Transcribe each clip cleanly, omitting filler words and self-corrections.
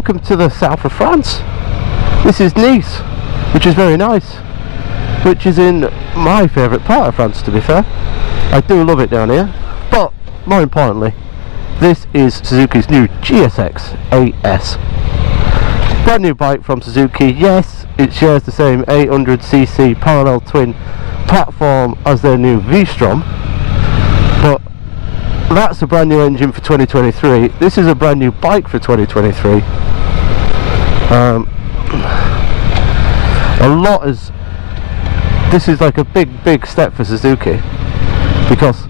welcome to the south of France. This is Nice, which is very nice, which is in my favourite part of France, to be fair. I do love it down here, but more importantly, this is Suzuki's new GSX-8S. Brand new bike from Suzuki. Yes, it shares the same 800cc parallel twin platform as their new V-Strom, but that's a brand new engine for 2023. This is a brand new bike for 2023. This is like a big step for Suzuki, because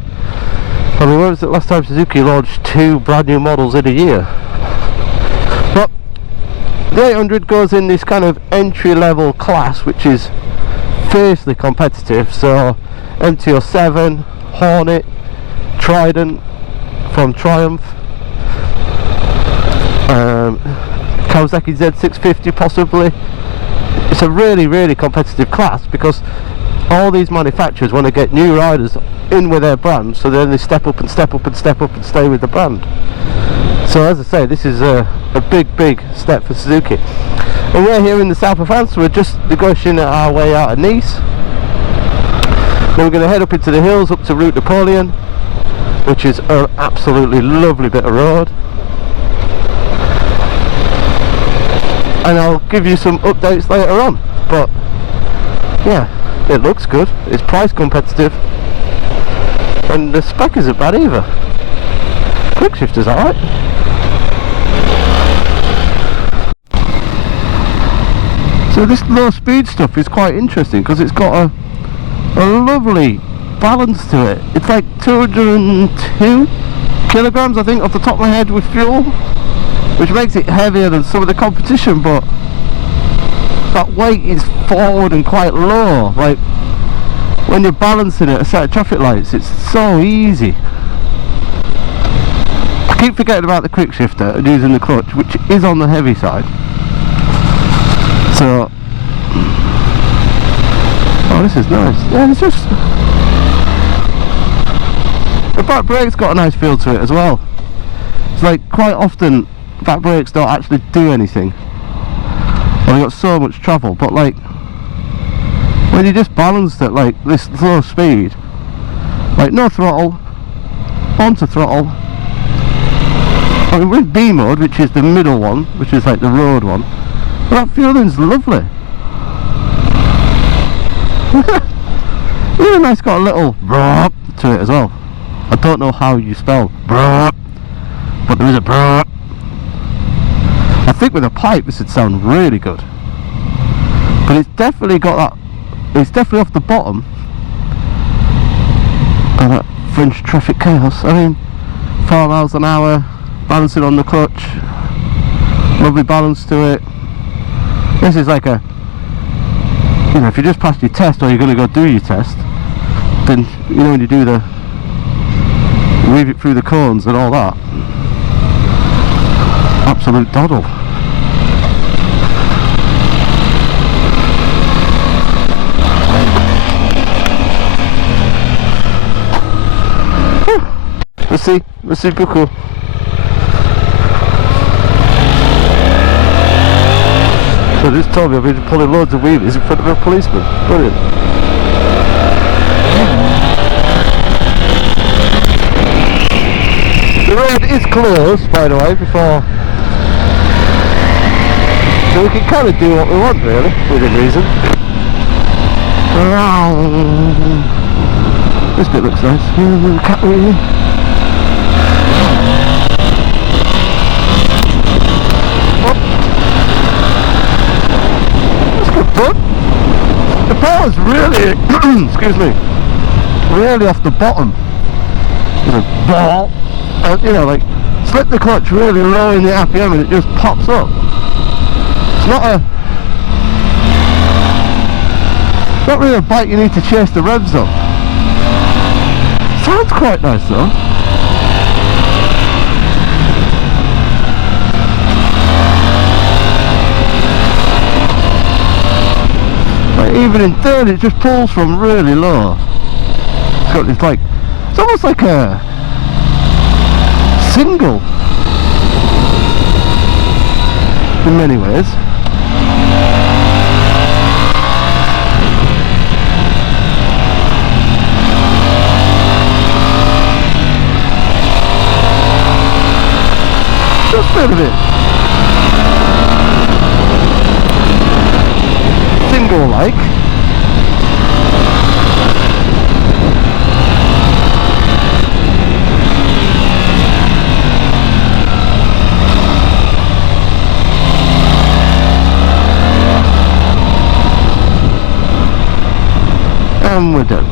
I mean, when was the last time Suzuki launched 2 brand new models in a year? But the 800 goes in this kind of entry-level class, which is fiercely competitive. So MT-07, Hornet, Trident from Triumph, Kawasaki Z650 possibly. It's a really competitive class, because all these manufacturers want to get new riders in with their brand, so then they step up and step up and step up and stay with the brand. So as I say, this is a big step for Suzuki. And we're here in the south of France. We're just negotiating our way out of Nice. Then we're going to head up into the hills, up to Route Napoleon, which is an absolutely lovely bit of road. And I'll give you some updates later on. But yeah, it looks good, it's price competitive, and the spec isn't bad either. Quick shifter's alright. So this low speed stuff is quite interesting, because it's got a lovely balance to it. It's like 202 kilograms, I think, off the top of my head, with fuel, which makes it heavier than some of the competition, but that weight is forward and quite low. Like when you're balancing at a set of traffic lights, it's so easy. I keep forgetting about the quick shifter and using the clutch, which is on the heavy side. So, oh, this is nice. Yeah, it's just, the back brake's got a nice feel to it as well. It's like, quite often back brakes don't actually do anything, well, they got so much travel, but like when you just balanced at like this low speed, like no throttle, onto throttle, I mean with B mode, which is the middle one, which is like the road one, well, that feeling's lovely. Even nice, got a little brrrr to it as well. I don't know how you spell brrrr, but there is a brrrr. I think with a pipe this would sound really good, but it's definitely got that, it's definitely off the bottom of that French traffic chaos. I mean, 4 miles an hour, balancing on the clutch, lovely balance to it. This is like a, you know, if you just passed your test, or you're going to go do your test, then, you know, when you do the, weave it through the cones and all that, absolute doddle. Merci beaucoup. So this told me I've been pulling loads of wheelies in front of a policeman. Brilliant. The road is closed, by the way, before, so we can kind of do what we want, really, within reason. This bit looks nice. Cat wheelie. That's good fun. The power's really, excuse me, really off the bottom. You know, ball. You know, like, slip the clutch really low in the RPM and it just pops up. It's not really a bike you need to chase the revs up. Sounds quite nice though. Like, even in third it just pulls from really low. It's got this, like, it's almost like a single. in many ways. Just a bit of it. Single like. And we're done.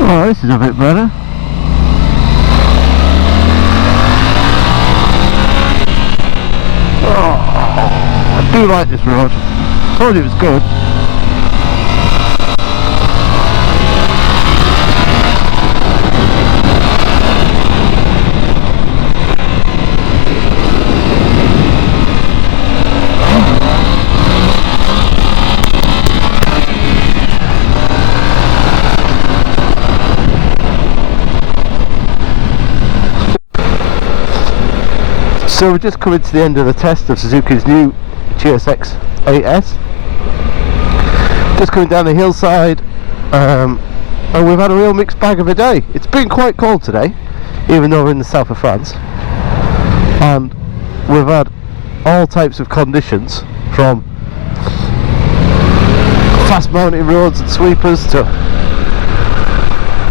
Oh, this is a bit better. Oh, I do like this road. Told you it was good. So we're just coming to the end of the test of Suzuki's new GSX-8S. Just coming down the hillside, and we've had a real mixed bag of a day. It's been quite cold today, even though we're in the south of France, and we've had all types of conditions, from fast mountain roads and sweepers to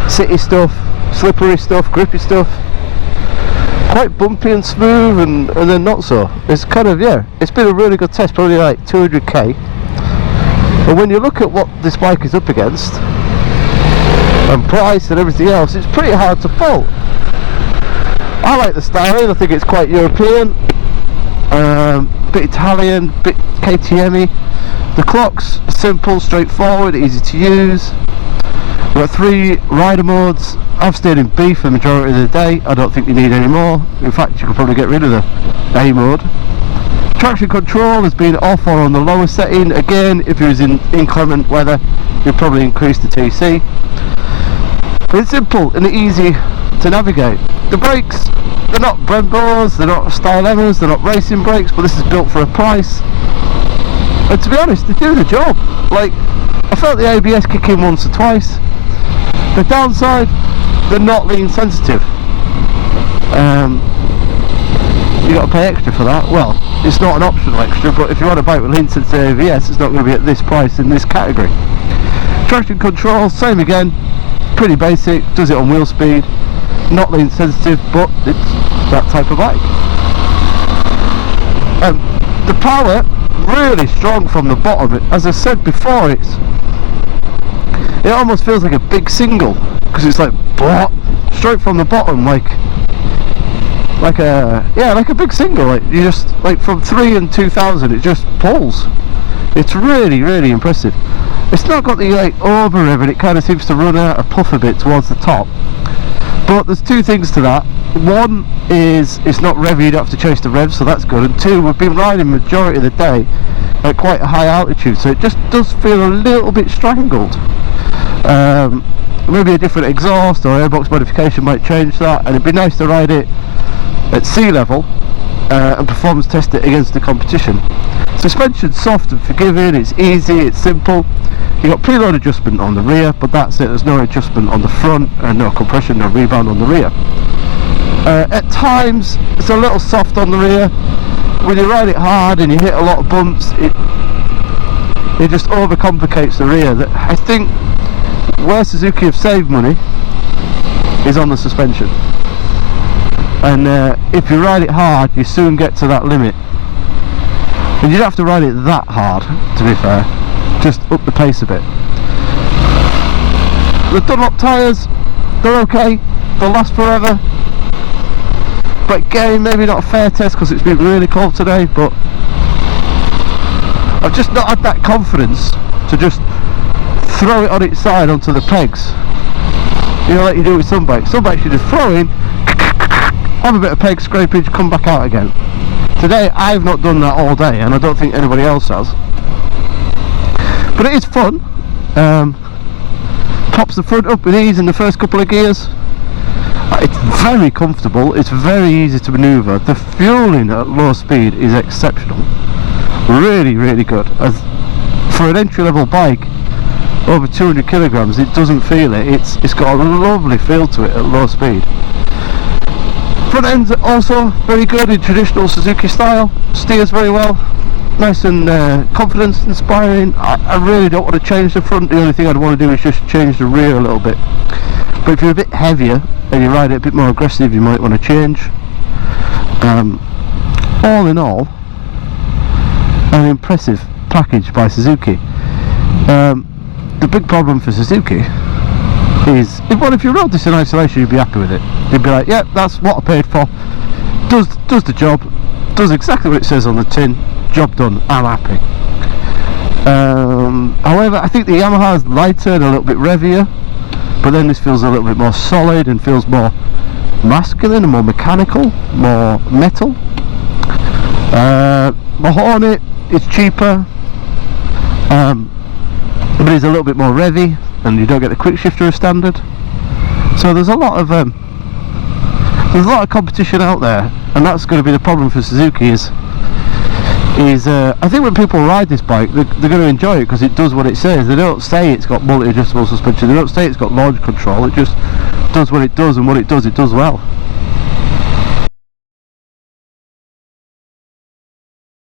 city stuff, slippery stuff, grippy stuff, quite bumpy and smooth, and then not so. It's kind of, yeah, it's been a really good test, probably like 200k. And when you look at what this bike is up against and price and everything else, it's pretty hard to fault. I like the styling. I think it's quite European, bit Italian, bit KTM-y. The clock's simple, straightforward, easy to use. We've got 3 rider modes. I've stayed in B for the majority of the day. I don't think you need any more. In fact, you could probably get rid of the A mode. Traction control has been off or on the lower setting. Again, if it was in inclement weather, you'd probably increase the TC. But it's simple and easy to navigate. The brakes, they're not Brembos, they're not Style Emmers, they're not racing brakes, but this is built for a price. And to be honest, they do the job. Like, I felt the ABS kick in once or twice. The downside, they're not lean sensitive. You got to pay extra for that. Well, it's not an optional extra, but if you want a bike with lean sensitive ABS, it's not going to be at this price in this category. Traction control, same again, pretty basic, does it on wheel speed, not lean sensitive, but it's that type of bike. The power, really strong from the bottom. As I said before, it almost feels like a big single, because it's like blah, straight from the bottom, like a big single. Like, you just, like, from 3 and 2000, it just pulls. It's really, really impressive. It's not got the like over rev, and it kind of seems to run out of puff a bit towards the top. But there's 2 things to that. One is it's not revvy, you don't have to change the rev, so that's good. And 2, we've been riding majority of the day at quite a high altitude, so it just does feel a little bit strangled. Maybe a different exhaust or airbox modification might change that, and it'd be nice to ride it at sea level and performance test it against the competition. Suspension's soft and forgiving, it's easy, it's simple. You got preload adjustment on the rear, but that's it. There's no adjustment on the front, and no compression, no rebound on the rear. At times it's a little soft on the rear. When you ride it hard and you hit a lot of bumps, it just overcomplicates the rear. I think where Suzuki have saved money is on the suspension, and if you ride it hard, you soon get to that limit. And you don't have to ride it that hard, to be fair, just up the pace a bit. The Dunlop tyres, they're okay, they'll last forever. But again, maybe not a fair test because it's been really cold today, but I've just not had that confidence to just throw it on its side onto the pegs. You know, like you do with some bikes. Some bikes you just throw in, have a bit of peg scrapage, come back out again. Today I've not done that all day, and I don't think anybody else has. But it is fun. Pops the front up with ease in the first couple of gears. It's very comfortable, it's very easy to manoeuvre. The fueling at low speed is exceptional. Really, really good. As for an entry-level bike over 200 kilograms, it doesn't feel it. It's got a lovely feel to it at low speed. Front end's also very good in traditional Suzuki style. Steers very well, nice and confidence inspiring. I really don't want to change the front. The only thing I'd want to do is just change the rear a little bit. But if you're a bit heavier and you ride it a bit more aggressive, you might want to change. All in all, an impressive package by Suzuki. The big problem for Suzuki is, well, if you rode this in isolation, you'd be happy with it. You'd be like, yeah, that's what I paid for. Does the job, does exactly what it says on the tin. Job done. I'm happy. However, I think the Yamaha is lighter and a little bit revier, but then this feels a little bit more solid and feels more masculine and more mechanical, more metal. My Hornet is cheaper, but it's a little bit more revy, and you don't get the quick shifter as standard. So there's a lot of there's a lot of competition out there, and that's going to be the problem for Suzuki. Is I think when people ride this bike, they're going to enjoy it because it does what it says. They don't say it's got multi-adjustable suspension. They don't say it's got launch control. It just does what it does, and what it does well.